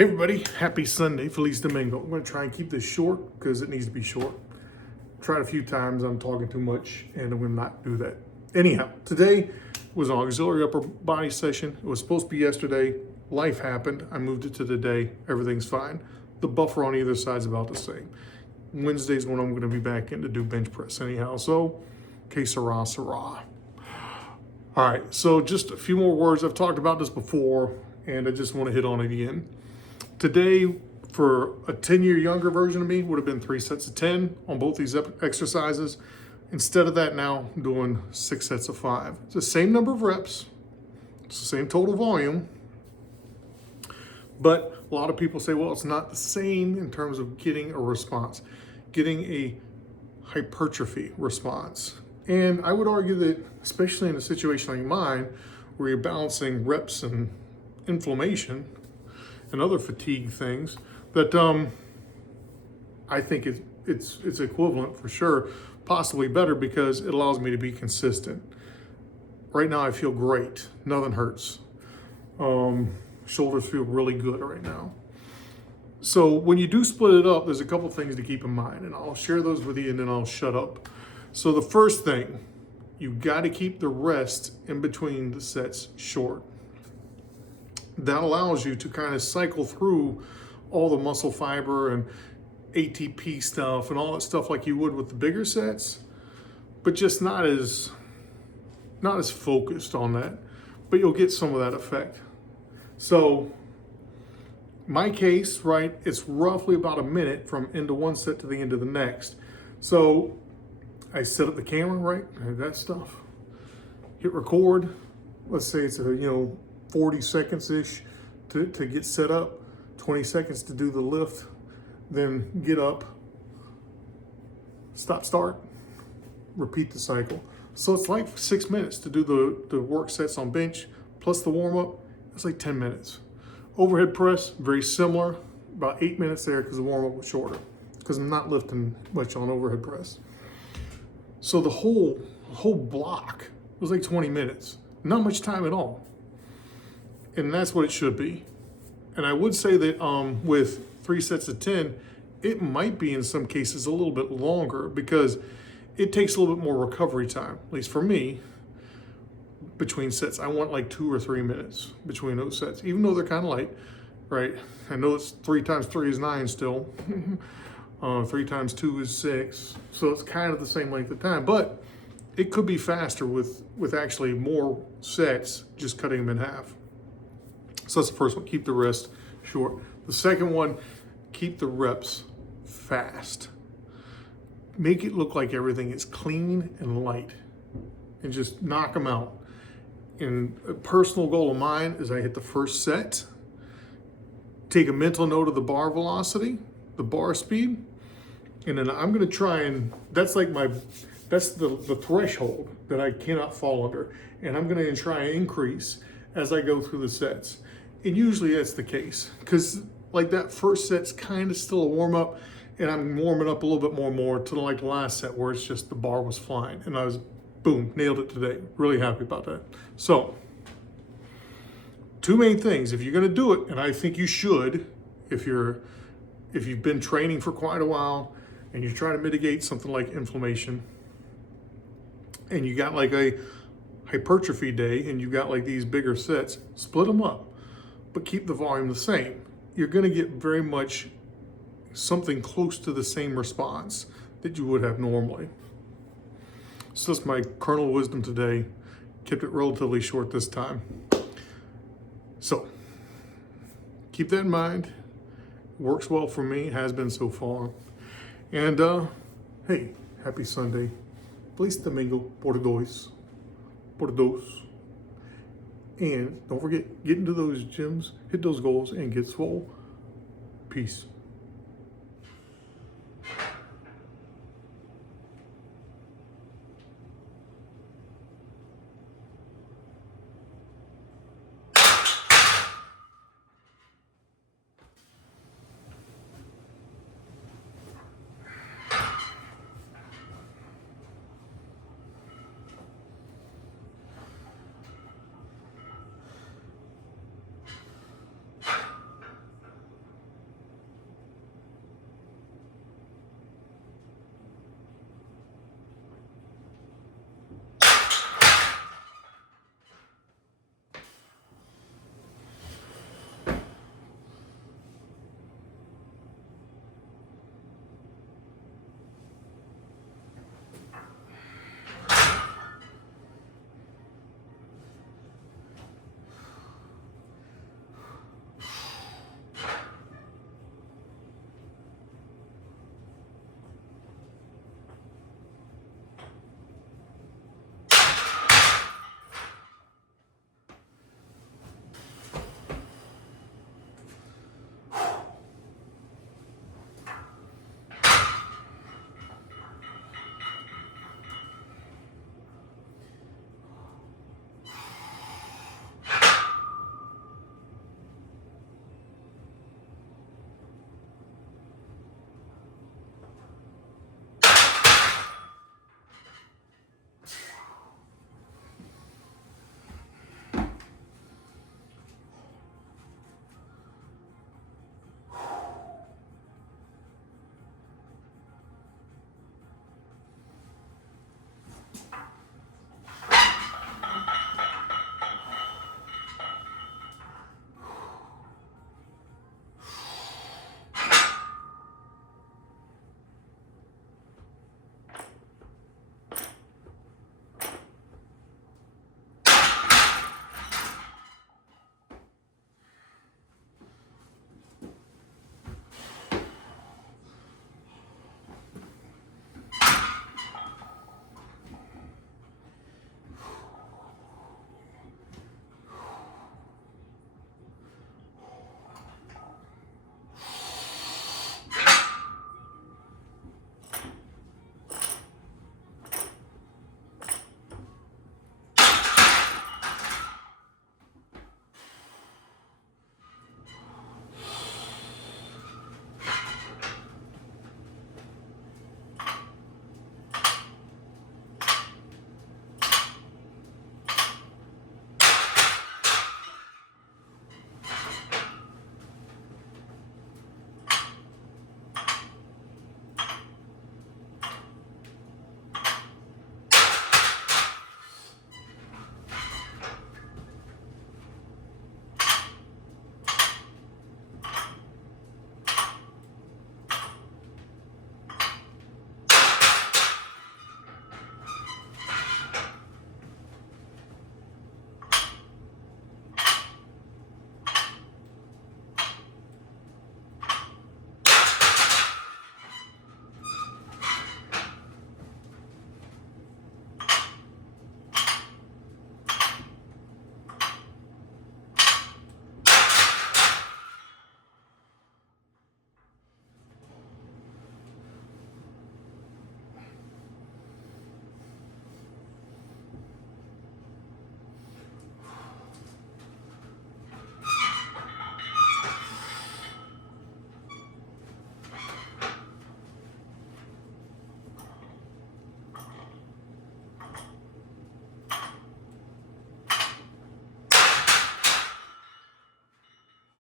Hey everybody, happy Sunday, Feliz Domingo. I'm going to try and keep this short because it needs to be short. Tried a few times, I'm talking too much and I'm going to not do that. Anyhow, today was an auxiliary upper body session. It was supposed to be yesterday. Life happened. I moved it to today. Everything's fine. The buffer on either side is about the same. Wednesday's when I'm going to be back in to do bench press anyhow. So, que sera, sera. All right, so just a few more words. I've talked about this before and I just want to hit on it again. Today, for a 10-year younger version of me, would have been 3 sets of 10 on both these exercises. Instead of that now, I'm doing 6 sets of 5. It's the same number of reps. It's the same total volume. But a lot of people say, well, it's not the same in terms of getting a response, getting a hypertrophy response. And I would argue that, especially in a situation like mine, where you're balancing reps and inflammation, and other fatigue things, that I think it's equivalent for sure, possibly better because it allows me to be consistent. Right now I feel great, nothing hurts. Shoulders feel really good right now. So when you do split it up, there's a couple things to keep in mind, and I'll share those with you and then I'll shut up. So the first thing, you got to keep the rest in between the sets short. That allows you to kind of cycle through all the muscle fiber and ATP stuff and all that stuff like you would with the bigger sets, but just not as focused on that, but you'll get some of that effect. So my case, right, it's roughly about a minute from end of one set to the end of the next. So I set up the camera, right, that stuff, hit record. Let's say it's a, 40 seconds-ish to get set up, 20 seconds to do the lift, then get up, stop, start, repeat the cycle. So it's like 6 minutes to do the work sets on bench, plus the warm-up, it's like 10 minutes. Overhead press, very similar, about 8 minutes there because the warm-up was shorter, because I'm not lifting much on overhead press. So the whole block was like 20 minutes, not much time at all. And that's what it should be. And I would say that with 3 sets of 10, it might be in some cases a little bit longer because it takes a little bit more recovery time, at least for me, between sets. I want like 2 or 3 minutes between those sets, even though they're kind of light, right? I know it's 3 times 3 is 9 still. 3 times 2 is 6. So it's kind of the same length of time, but it could be faster with actually more sets, just cutting them in half. So that's the first one, keep the rest short. The second one, keep the reps fast. Make it look like everything is clean and light and just knock them out. And a personal goal of mine is I hit the first set, take a mental note of the bar velocity, the bar speed, and then I'm gonna try and, that's the threshold that I cannot fall under. And I'm gonna try and increase as I go through the sets. And usually that's the case, because like that first set's kind of still a warm up, and I'm warming up a little bit more to like the last set where it's just the bar was flying, and I was, boom, nailed it today. Really happy about that. So, 2 main things. If you're gonna do it, and I think you should, if you've been training for quite a while, and you're trying to mitigate something like inflammation, and you got like a hypertrophy day, and you got like these bigger sets, split them up, but keep the volume the same. You're gonna get very much something close to the same response that you would have normally. So that's my kernel of wisdom today. Kept it relatively short this time. So keep that in mind. Works well for me, has been so far. And hey, happy Sunday. Feliz Domingo, por dos. And don't forget, get into those gyms, hit those goals, and get swole. Peace.